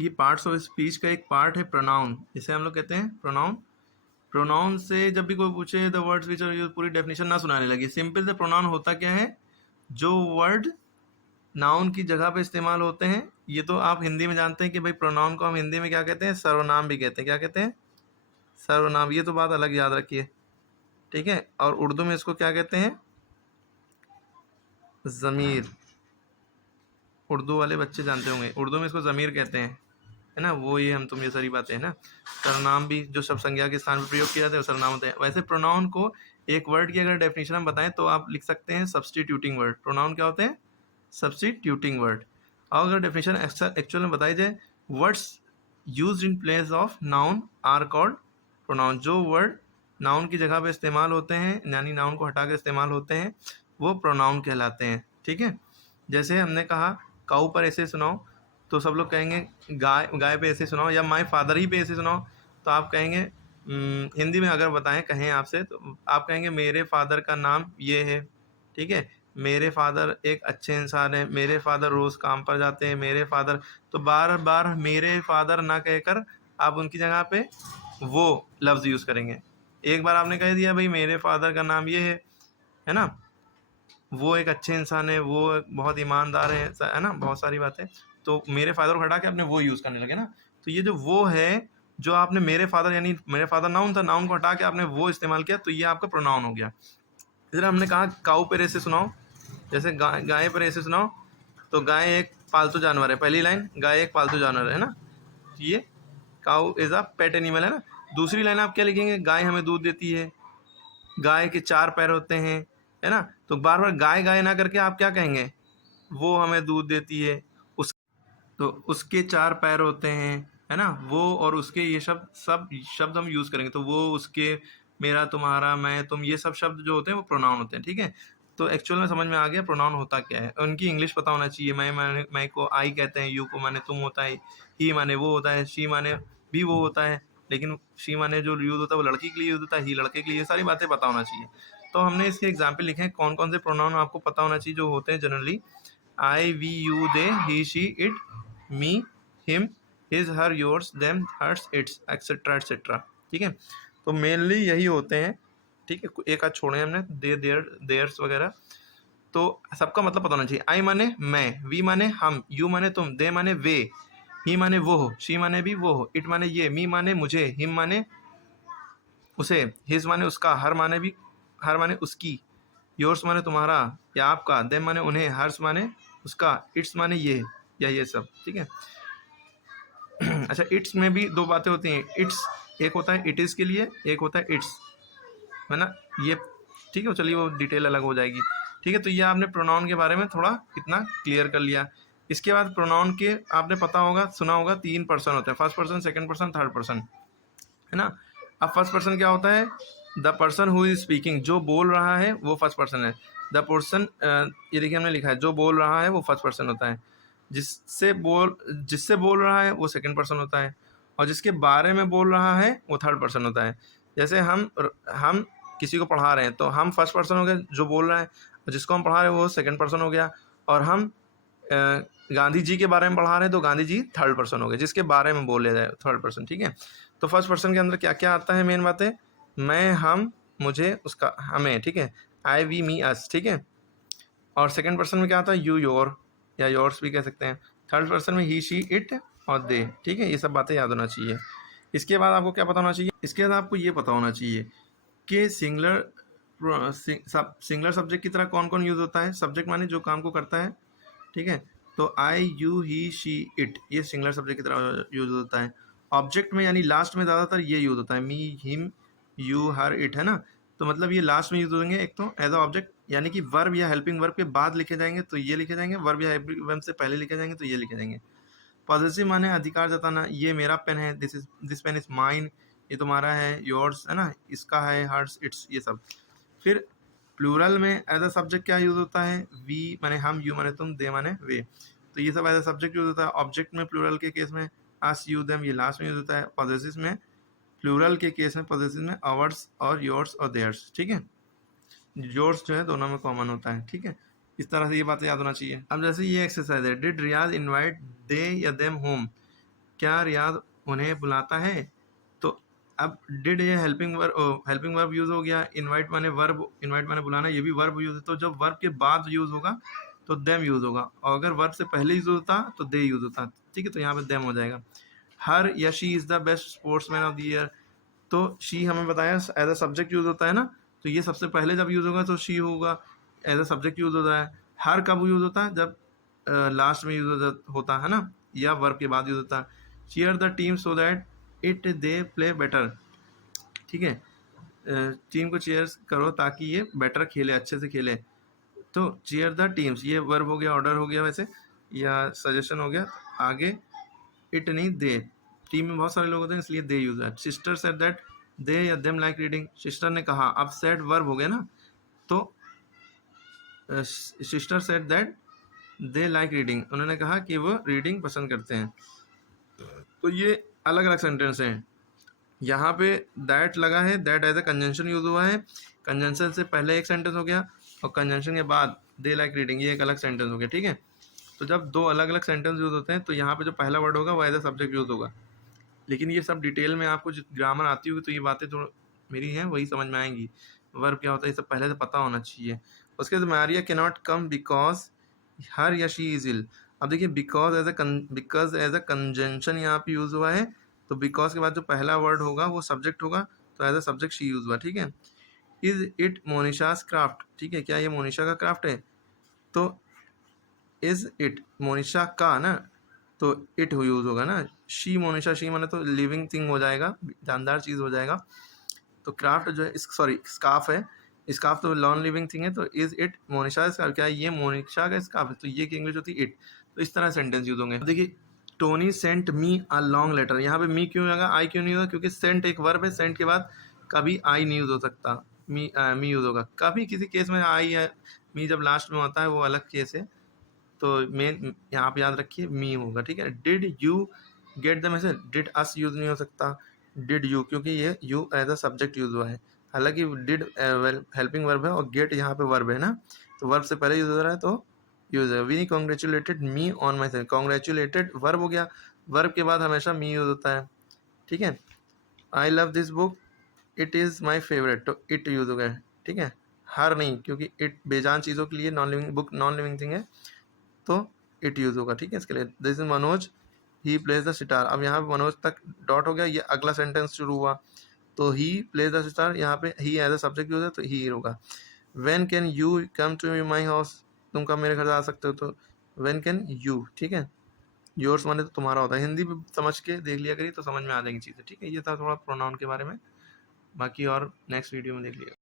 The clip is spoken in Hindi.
ये पार्ट्स ऑफ स्पीच का एक पार्ट है प्रोनाउन, जिसे हम लोग कहते हैं प्रोनाउन। प्रोनाउन से जब भी कोई पूछे the words which are used, पूरी डेफिनेशन ना सुनाने लगे, सिंपल से प्रोनाउन होता क्या है, जो वर्ड नाउन की जगह पे इस्तेमाल होते हैं। ये तो आप हिंदी में जानते हैं कि भाई प्रोनाउन को हम हिंदी में क्या कहते हैं, सर्वनाम भी कहते हैं। क्या कहते हैं, सर्वनाम। ये तो बात अलग याद रखिए, ठीक है। और उर्दू में इसको क्या कहते हैं, ज़मीर। उर्दू वाले बच्चे जानते होंगे, उर्दू में इसको ज़मीर कहते हैं, है ना। वो ये हम तुम ये सारी बातें हैं ना। सर्वनाम भी जो शब्द संज्ञा के स्थान पर प्रयोग किए जाते हैं वो सर्वनाम होते हैं। वैसे प्रोनाउन को एक वर्ड की अगर डेफिनेशन हम बताएं तो आप लिख सकते हैं सब्स्टिट्यूटिंग वर्ड। प्रोनाउन क्या होते हैं, सब्स्टिट्यूटिंग वर्ड। और अगर डेफिनेशन एक्चुअल में बताई जाए, words used in place of noun are called pronoun. जो वर्ड नाउन की जगह पे इस्तेमाल होते हैं, यानी नाउन को हटाकर इस्तेमाल होते हैं, वो प्रोनाउन कहलाते हैं, ठीक है। जैसे हमने कहा काऊ पर ऐसे सुनाओ, तो सब लोग कहेंगे गाय, गाय पे ऐसे सुनाओ, या माय फादर ही पे ऐसे सुनाओ, तो आप कहेंगे हिंदी में अगर बताएं कहें आपसे, तो आप कहेंगे मेरे फादर का नाम ये है, ठीक है। मेरे फादर एक अच्छे इंसान है, मेरे फादर रोज़ काम पर जाते हैं, मेरे फादर। तो बार बार मेरे फादर ना कहकर आप उनकी जगह पे वो लफ्ज़ यूज़ करेंगे। एक बार आपने कह दिया भाई मेरे फादर का नाम ये है ना, वो एक अच्छे इंसान है, वो बहुत ईमानदार है ना, बहुत सारी बातें। तो मेरे फादर को हटा के आपने वो यूज़ करने लगे ना। तो ये जो वो है, जो आपने मेरे फादर, यानी मेरे फादर नाउन था, नाउन को हटा के आपने वो इस्तेमाल किया, तो ये आपका प्रोनाउन हो गया। इधर हमने कहा काऊ पर ऐसे सुनाओ, जैसे गाय पर ऐसे सुनाओ, तो गाय एक पालतू जानवर है। पहली लाइन, गाय एक पालतू जानवर है ना, ये काऊ इज अ पेट एनिमल है ना। दूसरी लाइन आप क्या लिखेंगे, गाय हमें दूध देती है, गाय के 4 पैर होते हैं, है ना। तो बार बार गाय गाय ना करके आप क्या कहेंगे, वो हमें दूध देती है, उस तो उसके 4 पैर होते हैं, है ना। वो और उसके, ये सब शब्द हम यूज़ करेंगे। तो वो, उसके, मेरा, तुम्हारा, मैं, तुम, ये सब शब्द जो होते हैं वो प्रोनाउन होते हैं, ठीक है। तो एक्चुअल में समझ में आ गया प्रोनाउन होता क्या है। उनकी इंग्लिश पता होना चाहिए। मैं को आई कहते हैं, यू को माने तुम होता है, ही माने वो होता है, शी माने भी वो होता है, लेकिन शी माने जो यूज़ होता है वो लड़की के लिए यूज़ होता है, ही लड़के के लिए। ये सारी बातें पता होना चाहिए। तो हमने इसके एग्जाम्पल लिखे हैं, कौन कौन से प्रोनाउन आपको पता होना चाहिए जो होते हैं generally. I, we, you, they, he, she, it, me, him, his, her, yours, them, hers, its, etcetera etcetera, ठीक है। तो मेनली यही होते हैं, ठीक है। एक आध छोड़े हमने, दे, देयर, देयर्स वगैरह। तो सबका मतलब पता होना चाहिए। आई माने मैं, वी माने हम, यू माने तुम, दे माने वे, ही माने वो हो, शी माने भी वो हो, इट माने ये, मी माने मुझे, हिम माने उसे, हिज माने उसका, हर माने उसकी, योर्स माने तुम्हारा या आपका, देम माने उन्हें, हर्स माने उसका, इट्स माने ये या ये सब, ठीक है। अच्छा, इट्स में भी दो बातें होती हैं। इट्स एक होता है इट इज़ के लिए, एक होता है इट्स, है ना, ये, ठीक है। चलिए वो डिटेल अलग हो जाएगी, ठीक है। तो ये आपने प्रोनाउन के बारे में थोड़ा इतना क्लियर कर लिया। इसके बाद प्रोनाउन के आपने पता होगा, सुना होगा, 3 पर्सन होते हैं, first person, second person, third person, है ना। अब फर्स्ट पर्सन क्या होता है, the person who is speaking, जो बोल रहा है वो फर्स्ट पर्सन है। द पर्सन, ये देखिए हमने लिखा है, जो बोल रहा है वो फर्स्ट पर्सन होता है, जिससे बोल रहा है वो सेकंड पर्सन होता है, और जिसके बारे में बोल रहा है वो थर्ड पर्सन होता है। जैसे हम किसी को पढ़ा रहे हैं तो हम फर्स्ट पर्सन हो गए, जो बोल रहा है, और जिसको हम पढ़ा रहे हैं वो सेकंड पर्सन हो गया। और हम गांधी जी के बारे में पढ़ा रहे हैं तो गांधी जी थर्ड पर्सन हो गए, जिसके बारे में बोले जाए थर्ड पर्सन, ठीक है। तो फर्स्ट पर्सन के अंदर क्या क्या आता है, मेन बात है, मैं, हम, मुझे, उसका, हमें, ठीक है। आई, वी, मी, अस, ठीक है। और सेकंड पर्सन में क्या आता है, यू, योर, या योर्स भी कह सकते हैं। थर्ड पर्सन में ही, शी, इट और दे, ठीक है। ये सब बातें याद होना चाहिए। इसके बाद आपको क्या पता होना चाहिए, इसके बाद आपको ये पता होना चाहिए कि सिंगलर सब्जेक्ट की तरह कौन कौन यूज़ होता है। सब्जेक्ट माने जो काम को करता है, ठीक है। तो आई, यू, ही, शी, इट, ये सिंगलर सब्जेक्ट की तरह यूज़ होता है। ऑब्जेक्ट में यानी लास्ट में ज़्यादातर ये यूज़ होता है, मी, हिम, यू, हर, इट, है ना। तो मतलब ये लास्ट में यूज़ होंगे। एक तो एज अ ऑब्जेक्ट, यानी कि वर्ब या हेल्पिंग वर्ब के बाद लिखे जाएंगे तो ये लिखे जाएंगे, वर्ब या हेल्पिंग वर्ब से पहले लिखे जाएंगे तो ये लिखे जाएंगे। पॉजिटिव माने अधिकार जताना, ये मेरा पेन है, दिस पेन इज माइन, ये तुम्हारा है, योर्स, है ना, इसका है, हर्स, इट्स, ये सब। फिर प्लूरल में एज अ सब्जेक्ट क्या यूज़ होता है, वी माने हम, यू माने तुम, दे माने वे, तो ये सब एज अ सब्जेक्ट यूज़ होता है। ऑब्जेक्ट में प्लूरल के केस में अस, यू, देम, ये लास्ट में यूज़ होता है। पॉजिटिव में, प्लूरल के केस में पॉजिटिव में आवर्स और योर्स और देयर्स, ठीक है। योर्स जो है दोनों में कॉमन होता है, ठीक है। इस तरह से ये बातें याद होना चाहिए। अब जैसे ये एक्सरसाइज है, डिड रियाज इनवाइट दे या देम होम, क्या रियाज उन्हें बुलाता है? तो अब डिड ये हेल्पिंग वर्ब यूज हो गया, इनवाइट माने बुलाना, ये भी वर्ब यूज है। तो जब वर्ब के बाद यूज होगा तो देम यूज होगा, और अगर वर्ब से पहले यूज होता तो दे यूज होता। ठीक है, तो यहाँ पे देम हो जाएगा। हर या she is the best sportsman of the year, तो शी हमें बताया एज अ सब्जेक्ट यूज होता है ना, तो ये सबसे पहले जब यूज होगा तो शी होगा, एज अ सब्जेक्ट यूज होता है। हर कब यूज होता है? जब लास्ट में यूज होता है ना, या वर्ब के बाद यूज होता है। Cheer the team so that it they play better. ठीक है, टीम को चेयर करो ताकि ये बेटर खेले, अच्छे से खेले। तो चीयर द टीम्स, ये वर्ब हो गया, ऑर्डर हो गया वैसे, या सजेशन हो गया। आगे इट नहीं, दे, टीम में बहुत सारे लोग होते हैं इसलिए दे यूज है। सिस्टर सेड दैट दे या देम लाइक रीडिंग, सिस्टर ने कहा, अब सेड वर्ब हो गया ना, तो sister said that they like reading, उन्होंने कहा कि वो रीडिंग पसंद करते हैं। तो ये अलग अलग सेंटेंस हैं। यहाँ पे दैट लगा है, that as a conjunction use हुआ है, कंजंक्शन से पहले एक सेंटेंस हो गया, और कंजंक्शन के बाद दे लाइक रीडिंग, ये एक अलग सेंटेंस हो गया। ठीक है, तो जब दो अलग अलग सेंटेंस यूज होते हैं तो यहाँ पे जो पहला वर्ड होगा वो एज ए सब्जेक्ट यूज होगा। लेकिन ये सब डिटेल में आपको ग्रामर आती होगी तो ये बातें तो मेरी हैं वही समझ में आएंगी। वर्ब क्या होता है ये सब पहले से पता होना चाहिए। उसके बाद Maria can not come because her या शी इज इल। अब देखिए बिकॉज एज अ कंजंक्शन यहाँ पे यूज हुआ है, तो बिकॉज के बाद जो पहला वर्ड होगा वो सब्जेक्ट होगा, तो as a subject she use हुआ। ठीक है, इज इट मोनिशाज क्राफ्ट, ठीक है, क्या ये मोनिशा का क्राफ्ट है? तो इज इट मोनिशा का ना, तो इट यूज होगा ना। शी मोनिशा, शी माने तो लिविंग थिंग हो जाएगा, जानदार चीज हो जाएगा। तो क्राफ्ट जो है, सॉरी स्कार्फ है, स्कार्फ तो नॉन लिविंग थिंग है। तो इज इट मोनिशा स्कार्फ, क्या ये मोनिशा का स्कार्फ है? तो ये की इंग्लिश होती है इट। तो इस तरह सेंटेंस यूज होंगे। देखिए Tony sent me a long letter, यहाँ पे मी क्यों लगा, आई क्यों नहीं होगा? क्योंकि सेंट एक वर्ब है, सेंट के बाद कभी आई नहीं यूज हो सकता, मी यूज होगा। कभी किसी केस में आई है, मी जब लास्ट में होता है वो अलग केस है। तो मेन यहाँ पे याद रखिए मी होगा। ठीक है, did you get the message, did us use नहीं हो सकता, डिड यू, क्योंकि ये you as a subject use हुआ है। हालांकि डिड हेल्पिंग वर्ब है और गेट यहाँ पे वर्ब है ना, तो वर्ब से पहले यूज हो रहा है तो यूज है। We congratulated me on my self, congratulated verb हो गया, वर्ब के बाद हमेशा मी यूज होता है। ठीक है, I love this book it is my favourite, तो इट यूज हो गया। ठीक है, हर नहीं, क्योंकि इट बेजान चीज़ों के लिए non living book non living thing है, तो इट यूज होगा। ठीक है, इसके लिए this is Manoj he plays the sitar. अब यहाँ पे मनोज तक डॉट हो गया, ये अगला सेंटेंस शुरू हुआ, तो ही प्लेज द सितार, यहाँ पे he as a subject use है तो ही होगा। When can you come to my house, तुम कब मेरे घर आ सकते हो? तो व्हेन कैन यू। ठीक है, योर्स माने तो तुम्हारा होता है। हिंदी में समझ के देख लिया करिए तो समझ में आ जाएंगी चीज़ें। ठीक है, ये था थोड़ा प्रोनाउन के बारे में, बाकी और नेक्स्ट वीडियो में देख लिएगा।